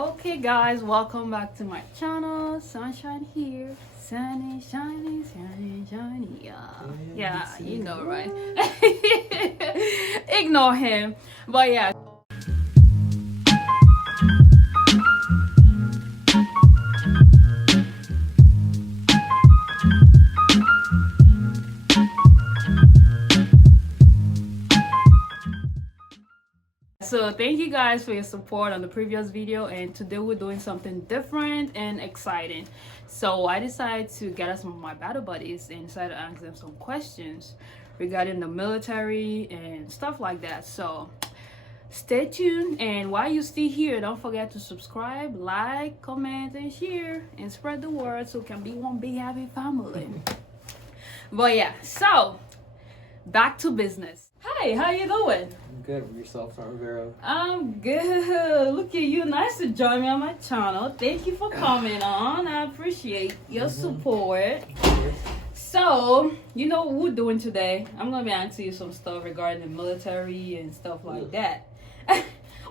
Okay, guys, welcome back to my channel. Sunshine here, sunny, shiny, shiny, shiny. Yeah, you know, right? Ignore him, but yeah. So thank you guys for your support on the previous video, and today we're doing something different and exciting. So I decided to gather some of my battle buddies and decided to ask them some questions regarding the military and stuff like that. So stay tuned, and while you still here, don't forget to subscribe, like, comment, and share, and spread the word so we can be one big happy family. But yeah, so back to business. Hey, how you doing? Good. Yourself, Rivero. I'm good. Look at you. Nice to join me on my channel. Thank you for coming on. I appreciate your support. So, you know what we're doing today? I'm going to be asking you some stuff regarding the military and stuff like that.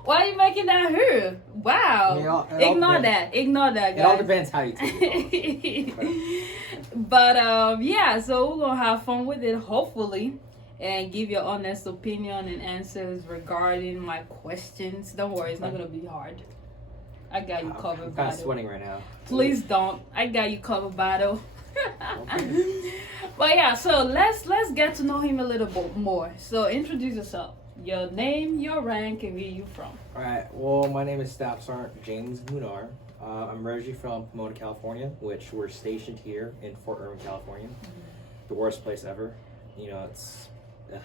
Why are you making that hurt? Wow. Ignore that. Ignore that, guys. It all depends how you take it. But, yeah, so we're going to have fun with it, hopefully, and give your honest opinion and answers regarding my questions. Don't worry, it's not gonna be hard. I got you covered, I'm kind Battle. of sweating right now. Please don't. I got you covered, Battle. But yeah, so let's get to know him a little bit more. So introduce yourself. Your name, your rank, and where you from. All right. Well, my name is Staff Sergeant James Munar. I'm originally from Pomona, California, which we're stationed here in Fort Irwin, California. The worst place ever. You know, it's. Ugh.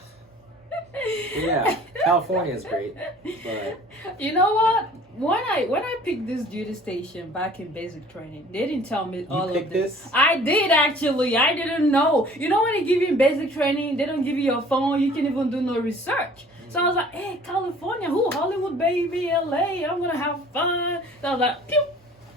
Yeah, California is great, but you know what? When I picked this duty station back in basic training, they didn't tell me all of this. I did actually. I didn't know. You know when they give you in basic training, they don't give you your phone. You can even do no research. So I was like, hey, California, who? Hollywood, baby, LA. I'm gonna have fun. So I was like, pew,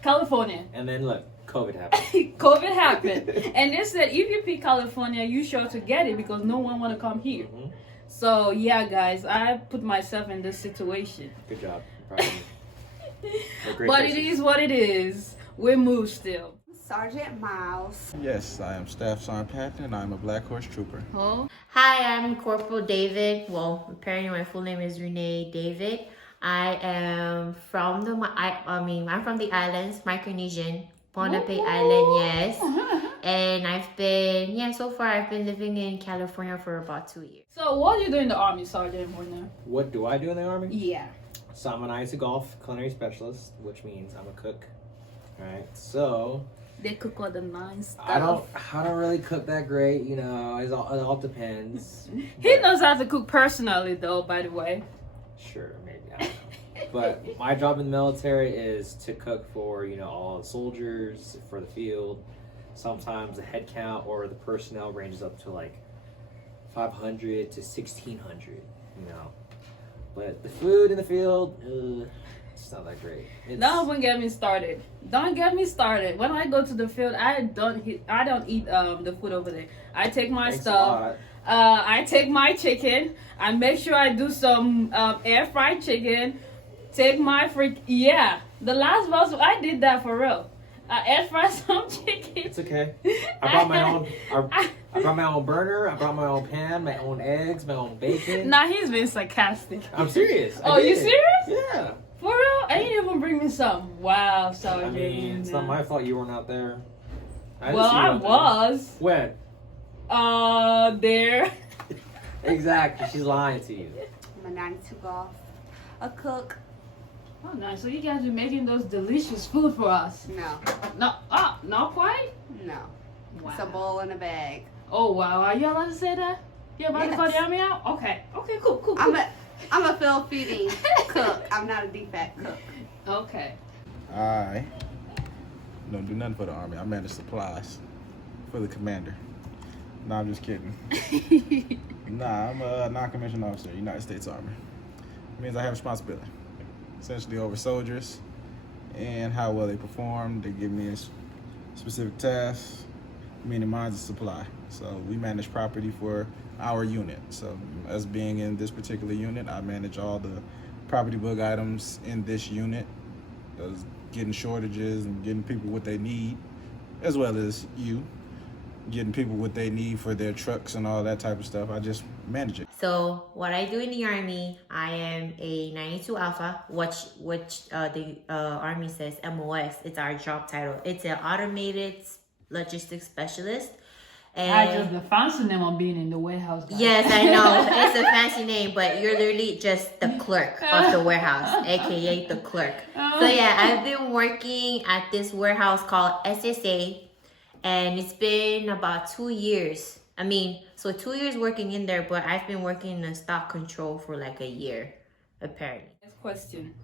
California. And then look, COVID happened. COVID happened, and they said if you pick California, you sure to get it because no one want to come here. Mm-hmm. So yeah, guys, I put myself in this situation. Good job. I'm proud of you. But it is what it is. We move still. Sergeant Miles. Yes, I am Staff Sergeant Patton, and I'm a Black Horse Trooper. Oh, Hi, I'm Corporal David. Well, apparently my full name is Renee David. I am from I'm from the islands, Micronesian, Ponape Island, yes. And so far I've been living in California for about 2 years. so what do you do in the army, Sergeant Warner? What do I do in the Army? Yeah. So I'm an ISA Golf culinary specialist, which means I'm a cook. All right. So They cook all the nice stuff. I don't really cook that great. You know, it all depends. He But- knows how to cook personally, though. By the way. Sure, maybe. I don't know. But my job in the military is to cook for, you know, all the soldiers for the field. Sometimes the head count or the personnel ranges up to like 500 to 1,600, you know. But the food in the field, it's not that great. Don't even get me started. Don't get me started. When I go to the field, I don't eat the food over there. I take my Thanks a stuff. lot. I take my chicken. I make sure I do some air fried chicken. Take my the last boss I did that for real. I air fried some chicken. It's okay. I brought my own. I brought my own burner. I brought my own pan, my own eggs, my own bacon. Nah, he's been sarcastic. I'm serious. Oh, you serious? Yeah. For real? I didn't even bring me some. Wow, sorry. I mean, it's not my fault you weren't out there. Well, I was. When? There. Exactly. She's lying to you. I'm a 92 Golf. A cook. Oh, nice. So you guys be making those delicious food for us. No. No, not quite? No. Wow. It's a bowl in a bag. Oh, wow. Are you allowed to say that? You about to call the army out? Okay. Okay, cool. I'm a field feeding cook. I'm not a defect cook. Okay. I don't do nothing for the Army. I manage supplies for the commander. No, I'm just kidding. Nah, I'm a non-commissioned officer, United States Army. It means I have responsibility, essentially over soldiers and how well they perform. They give me a specific tasks, meaning mine's a supply. So we manage property for our unit. So as being in this particular unit, I manage all the property book items in this unit getting shortages and getting people what they need, as well as you getting people what they need for their trucks and all that type of stuff. I just manage it. So what I do in the Army, I am a 92 Alpha, which the Army says MOS. It's our job title. It's an automated logistics specialist. And I just the fancy name on being in the warehouse. Guys. yes, I know it's a fancy name, but you're literally just the clerk of the warehouse, aka the clerk. So yeah, I've been working at this warehouse called SSA, and it's been about 2 years. I mean, so 2 years working in there, but I've been working in stock control for like a year, apparently. Next question: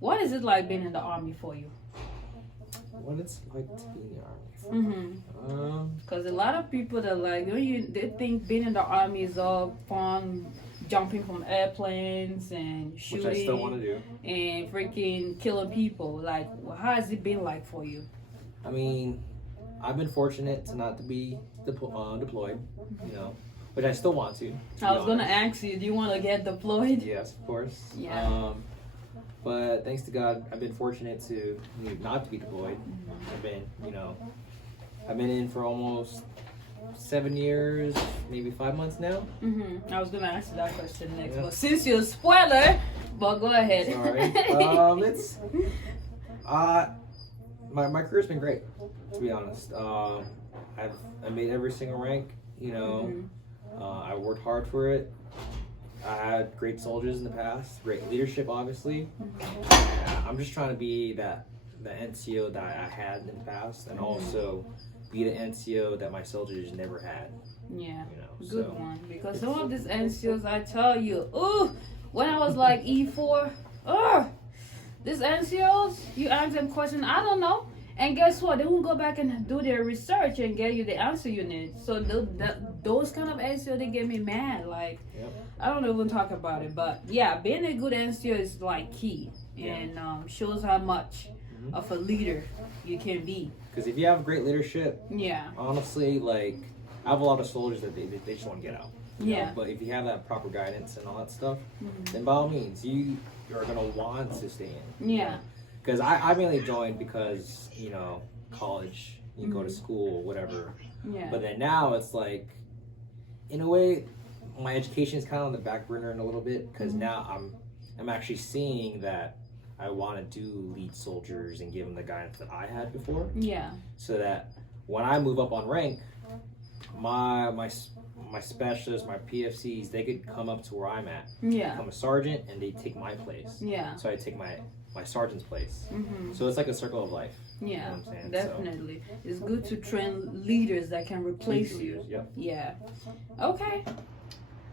what is it like being in the Army for you? What it's like to be in the army. Because a lot of people that like they think being in the Army is all fun, jumping from airplanes and shooting, Which I still want to do. and freaking killing people. Like, how has it been like for you? I mean, I've been fortunate to not to be deployed, you know, which I still want to. I was gonna ask you, do you want to get deployed? Yes, of course. Yeah. But thanks to God, I've been fortunate to not to be deployed. I've been in for almost 7 years, maybe 5 months now. I was gonna ask you that question next, but since you're a spoiler, but go ahead. Sorry. My career's been great, to be honest. I made every single rank. I worked hard for it. I had great soldiers in the past, great leadership, obviously. I'm just trying to be the NCO that I had in the past, and also be the NCO that my soldiers never had. Yeah, good one. Because some of these NCOs, I tell you, when I was like E4, these NCOs, you ask them questions, I don't know. And guess what? They won't go back and do their research and get you the answer you need. So those kind of NCO, they get me mad. Like, I don't even talk about it. But yeah, being a good NCO is like key. And shows how much of a leader you can be. Because if you have great leadership, Yeah. honestly, like, I have a lot of soldiers that they just want to get out. you Yeah. know? But if you have that proper guidance and all that stuff, then by all means, you're gonna want to stay in. Yeah. Because I mainly joined because, college, you go to school, whatever. Yeah. But then now it's like, in a way, my education is kind of on the back burner in a little bit because now I'm actually seeing that I want to do lead soldiers and give them the guidance that I had before. Yeah. So that when I move up on rank, my specialists, my PFCs, they could come up to where I'm at. Yeah. Become a sergeant and they take my place. Yeah. So I take my sergeant's place. Mm-hmm. So it's like a circle of life. Yeah, You know what I'm saying? definitely. It's good to train leaders that can replace you. Yep. Yeah. Okay.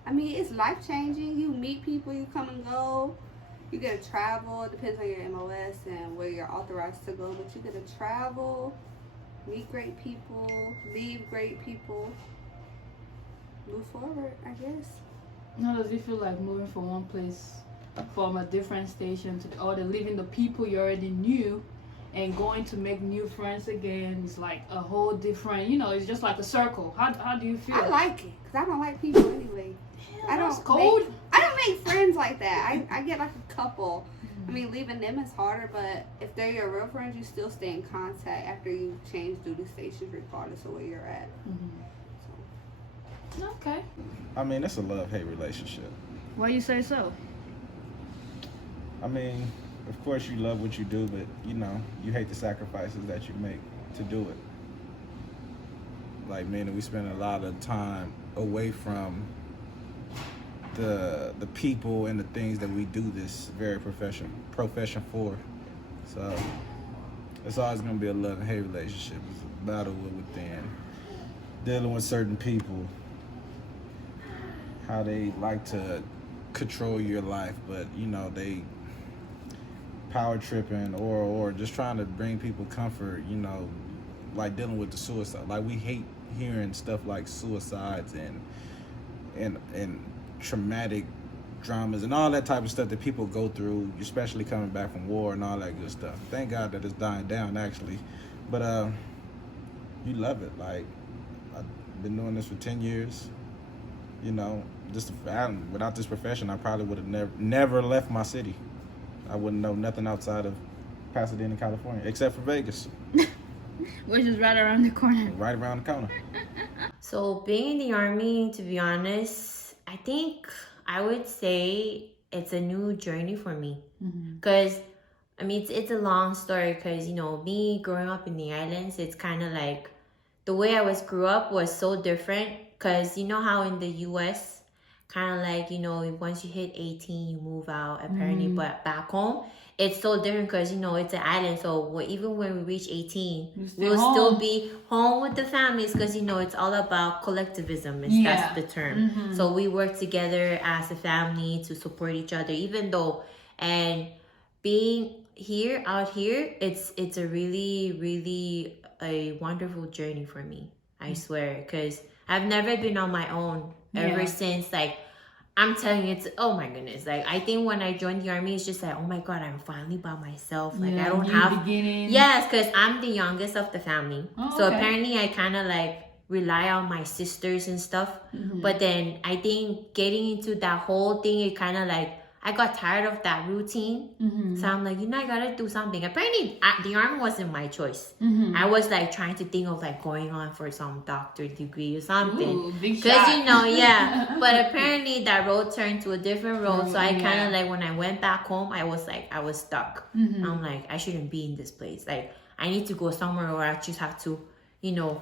I mean, it's life changing. You meet people, you come and go. You get to travel. It depends on your MOS and where you're authorized to go. But you get to travel, meet great people, leave great people, move forward, I guess. How does it feel like moving from one place, from a different station to the other, leaving the people you already knew and going to make new friends again? It's like a whole different, it's just like a circle. How do you feel? I like it because I don't like people anyway. Yeah, that's cold. I don't make friends like that. I get like a couple. I mean, leaving them is harder, but if they're your real friends, you still stay in contact after you change duty stations, regardless of where you're at. Okay. I mean, it's a love-hate relationship. Why you say so? I mean, of course you love what you do, but you hate the sacrifices that you make to do it. Like, man, we spend a lot of time away from the people and the things that we do this very profession for. So it's always gonna be a love and hate relationship. It's a battle within, dealing with certain people, how they like to control your life, but they power tripping or just trying to bring people comfort, like dealing with the suicide. Like, we hate hearing stuff like suicides and traumatic dramas and all that type of stuff that people go through, especially coming back from war and all that good stuff. Thank God that it's dying down, actually. But you love it. Like, I've been doing this for 10 years. Without this profession, I probably would have never left my city. I wouldn't know nothing outside of Pasadena, California, except for Vegas, Which is right around the corner. right around the corner. So being in the army, to be honest, I think I would say it's a new journey for me. Because, I mean, it's a long story because, you know, me growing up in the islands, it's kind of like the way I grew up was so different. Because you know how in the U.S., kind of like, you know, once you hit 18, you move out apparently. But back home, it's so different because, you know, it's an island. So even when we reach 18, we'll still be home with the families because, you know, it's all about collectivism. That's the term. So we work together as a family to support each other, even though, and being out here, it's a really, really a wonderful journey for me. I swear, because I've never been on my own ever since, like, I'm telling you, it's, oh my goodness. Like, I think when I joined the army, it's just like, oh my God, I'm finally by myself. Like, I don't have, yes, because I'm the youngest of the family. So apparently I kind of like rely on my sisters and stuff. But then I think getting into that whole thing, it kind of like, I got tired of that routine. So I'm like, you know, I gotta do something. Apparently, the army wasn't my choice. I was like trying to think of like going on for some doctorate degree or something. Because, you know, But apparently that road turned to a different road. So I kind of like, when I went back home, I was stuck. I'm like, I shouldn't be in this place. Like, I need to go somewhere where I just have to, you know,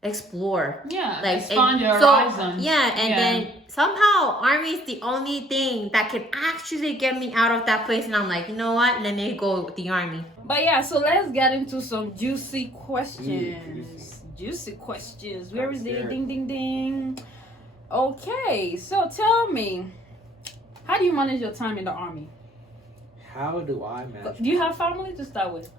explore, like expand your horizons. Then somehow army is the only thing that can actually get me out of that place, and I'm like, you know what, let me go with the army. But yeah, so let's get into some juicy questions. Juicy questions. Where is the ding ding ding? Okay, so tell me, how do you manage your time in the army? How do I manage? Do you have family to start with?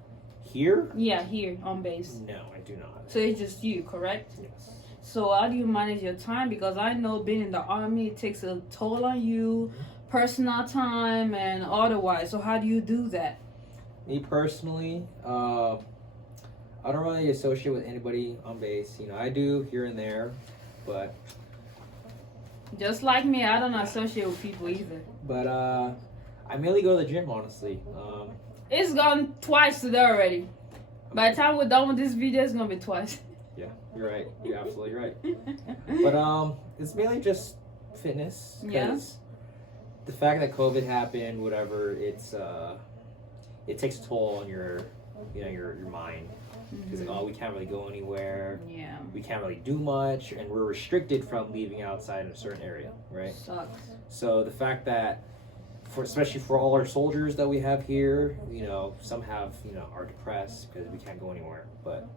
Here? Yeah, here on base. No, I do not. So it's just you, correct? Yes. So how do you manage your time? Because I know being in the army, it takes a toll on you, personal time and otherwise. So how do you do that? Me personally, I don't really associate with anybody on base. You know, I do here and there, but Just like me, I don't associate with people either. But I mainly go to the gym, honestly. It's gone twice today already. By the time we're done with this video, it's gonna be twice. Yeah, you're right. You're absolutely right. But it's mainly just fitness. Because the fact that COVID happened, whatever, it takes a toll on your mind. Because we can't really go anywhere. Yeah. We can't really do much, and we're restricted from leaving outside in a certain area, right? Sucks. So the fact that, especially for all our soldiers that we have here, you know, some are depressed because we can't go anywhere. But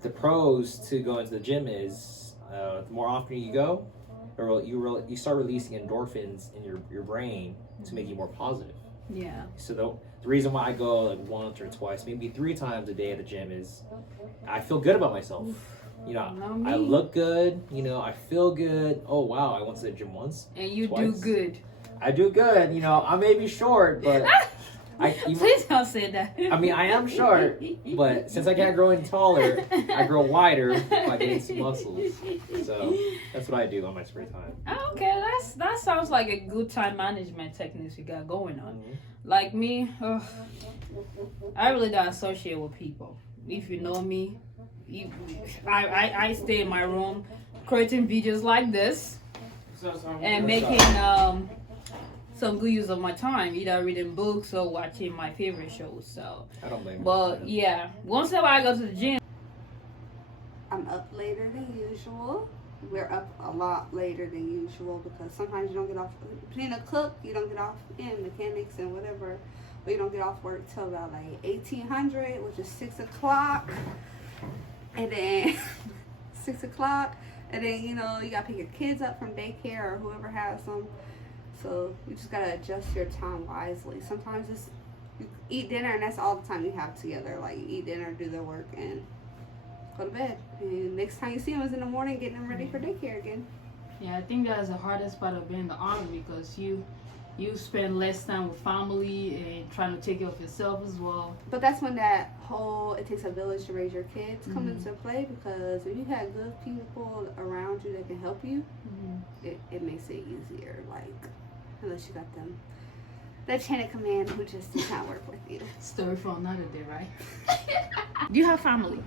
the pros to going to the gym is the more often you go, you start releasing endorphins in your brain to make you more positive. Yeah. So the reason why I go like once or twice, maybe 3 times a day at the gym is I feel good about myself. You know, I look good. You know, I feel good. Oh wow, I went to the gym once. And you twice. do good. I do good. You know, I may be short, but Please don't say that. I mean, I am short, but since I can't grow any taller, I grow wider by getting some muscles. So that's what I do on my spare time. Okay, that sounds like a good time management techniques you got going on. Like me, I really don't associate with people. If you know me, I stay in my room creating videos like this and making some good use of my time, either reading books or watching my favorite shows. So I don't blame you. But yeah, once in a while I go to the gym. I'm up later than usual. We're up a lot later than usual because sometimes you don't get off, being a cook, you don't get off in mechanics and whatever, but you don't get off work till about like 1800, which is 6 o'clock. And then 6 o'clock, and then, you know, you gotta pick your kids up from daycare or whoever has them. So you just gotta adjust your time wisely. Sometimes it's, you eat dinner and that's all the time you have together. Like, you eat dinner, do their work, and go to bed. And next time you see them is in the morning getting them ready for daycare again. Yeah, I think that's the hardest part of being in the army because you spend less time with family and trying to take care of yourself as well. But that's when that whole it takes a village to raise your kids come into play, because if you have good people around you that can help you, it makes it easier. Like, unless you got them the chain of command who just does not work with you. Story for another day, right? Do you have family?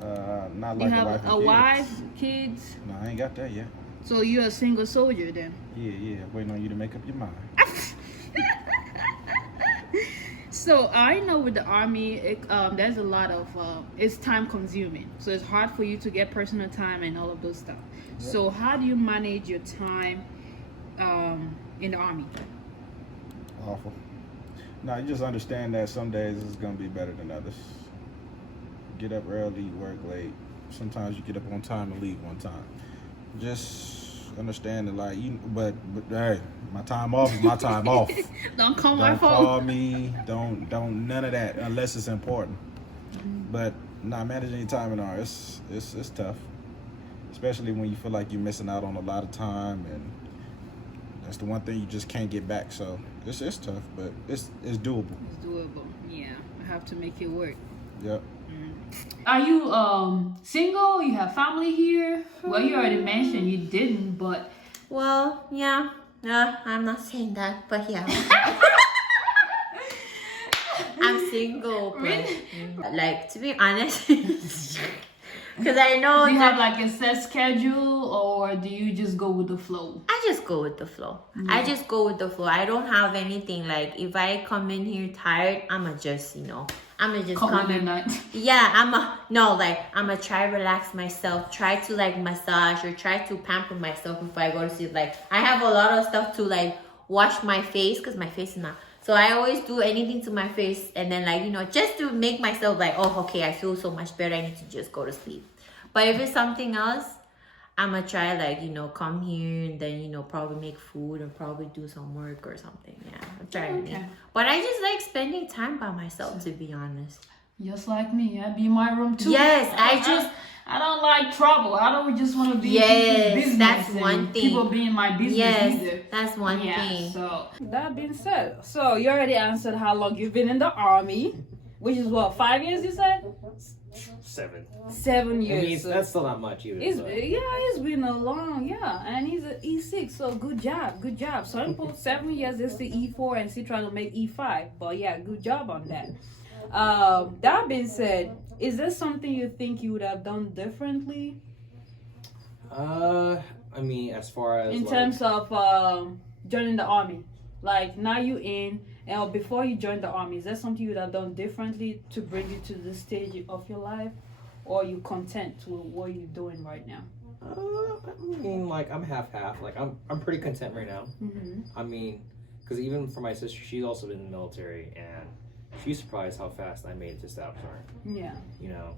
Not Do you like have a a wife wife, kids? No, I ain't got that yet. So you're a single soldier then? Yeah, waiting on you to make up your mind. So I know with the army, there's a lot of it's time consuming. So it's hard for you to get personal time and all of those stuff. Yep. So how do you manage your time in the army? Awful. No, you just understand that some days it's gonna be better than others. Get up early, work late. Sometimes you get up on time and leave on time. Just understand that, like, but hey, my time off is my time off. Don't call my Don't phone. call me. Don't none of that unless it's important. But not managing your time in R, it's tough, especially when you feel like you're missing out on a lot of time, and that's the one thing you just can't get back. So it's tough, but it's doable. It's doable. Yeah, I have to make it work. Yep. Are you single? You have family here? Well, you already mentioned you didn't, but Well, yeah. I'm not saying that, but yeah. I'm single, but like, to be honest, because I know do you that have like a set schedule, or do you just go with the flow? I just go with the flow. I just go with the flow. I don't have anything like, if I come in here tired, I'ma just come in. night. Yeah, I'ma try relax myself, try to like massage or try to pamper myself before I go to sleep. Like, I have a lot of stuff to like wash my face, because my face is not. So I always do anything to my face, and then like, just to make myself like, oh, okay, I feel so much better, I need to just go to sleep. But if it's something else, I'ma try like, come here and then, probably make food and probably do some work or something. Yeah, I'm trying. Okay. But I just like spending time by myself, to be honest. Just like me, I be in my room too. Yes, I don't like trouble. I don't just want to be in Yes, people's business. that's and one thing. People be in my business Yes, either. that's one Yeah, thing. so that being said, so you already answered how long you've been in the army, which is what, 5 years you said? 7. 7 I years. mean, so that's still not much either. it's but- it's been a long, and he's an E6, so good job. Some people 7 years is the E4 and still trying to make E5, but yeah, good job on that. That being said, is there something you think you would have done differently I mean, as far as in like, terms of joining the army? Like, now you in, and before you joined the army, is there something you would have done differently to bring you to this stage of your life, or are you content with what you're doing right now? I mean, like, I'm half. Like, I'm pretty content right now. Mm-hmm. I mean, because even for my sister, she's also been in the military, and she's surprised how fast I made it to Staff Sergeant. Yeah.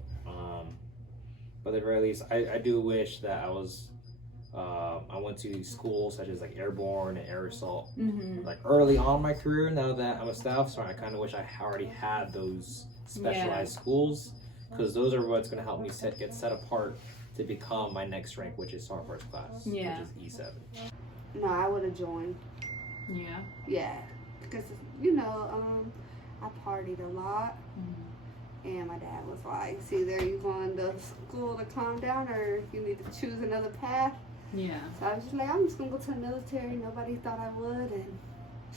But at the very least, I do wish that I went to schools such as like Airborne and Air Assault. Mm-hmm. Like early on in my career, now that I'm a Staff Sergeant, I kind of wish I already had those specialized schools, because those are what's going to help me get set apart to become my next rank, which is Sergeant First Class, Yeah. which is E7. No, I would have joined. Yeah. Yeah, because I partied a lot, and my dad was like, "It's either you going to school to calm down, or you need to choose another path." Yeah. So I was just like, "I'm just gonna go to the military." Nobody thought I would, and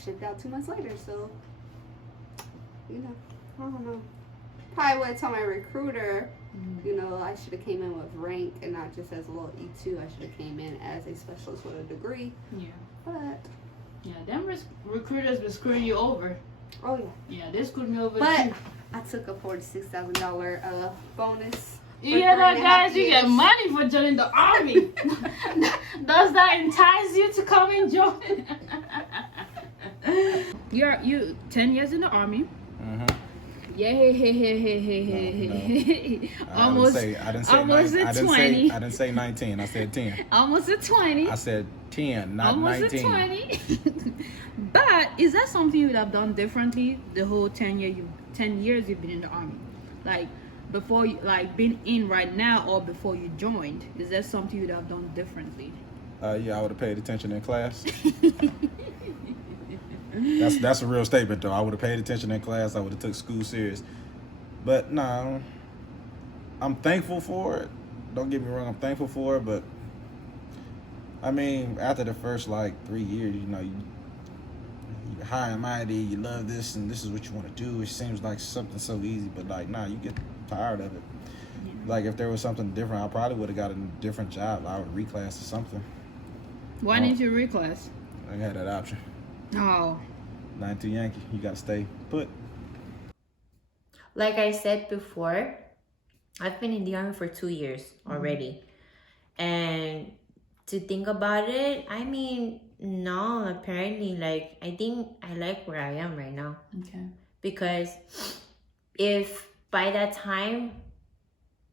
shipped out 2 months later. So, I don't know. Probably would have told my recruiter, I should have came in with rank and not just as a little E2. I should have came in as a specialist with a degree. Yeah. But Yeah, them recruiters been screwing you over. oh yeah. Yeah, they screwed me over But too. I took a $46,000 bonus. You hear that, 3.5 guys? You get years. money for joining the army. Does that entice you to come and join? You 10 years in the army. Mm-hmm. Yeah, hey. Almost, I didn't say almost nine, at 20. I didn't say 19. I said 10. Almost at 20. I said 10, not Almost 19. at 20. But is that something you would have done differently the whole 10 years you've been in the army? Like before you being in right now or before you joined? Is that something you would have done differently? Yeah, I would have paid attention in class. That's a real statement, though. I would have paid attention in class. I would have took school serious. But no, I'm thankful for it. Don't get me wrong, I'm thankful for it. But I mean, after the first 3 years, you high and mighty, you love this and this is what you want to do. It seems like something so easy, but like, nah, you get tired of it. Like if there was something different, I probably would have got a different job. I would reclass or something. Why didn't you reclass? I had that option. Oh. 92 Yankee, you gotta stay put. Like I said before, I've been in the Army for 2 years already. And to think about it, I mean, no, apparently, like, I think I like where I am right now. Okay. Because if by that time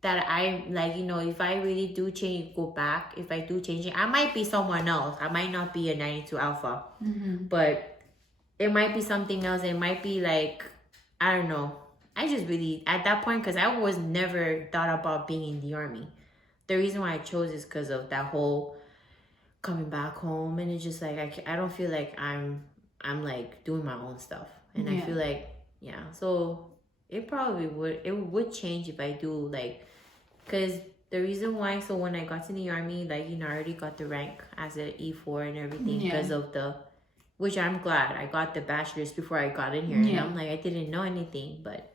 that I, like, you know, if I really do change, go back, if I do change it, I might be someone else. I might not be a 92 Alpha. But it might be something else. It might be like, I don't know. I just really, at that point, because I was never thought about being in the Army. The reason why I chose is because of that whole coming back home. And it's just like, I don't feel like I'm like doing my own stuff. And I feel like, yeah. So it probably would change if I do, like, because the reason why, so when I got to the Army, like, you know, I already got the rank as an E4 and everything because of which I'm glad I got the bachelor's before I got in here. And I'm like, I didn't know anything, but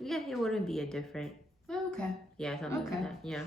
yeah, it wouldn't be a different, Okay. something like that. Yeah.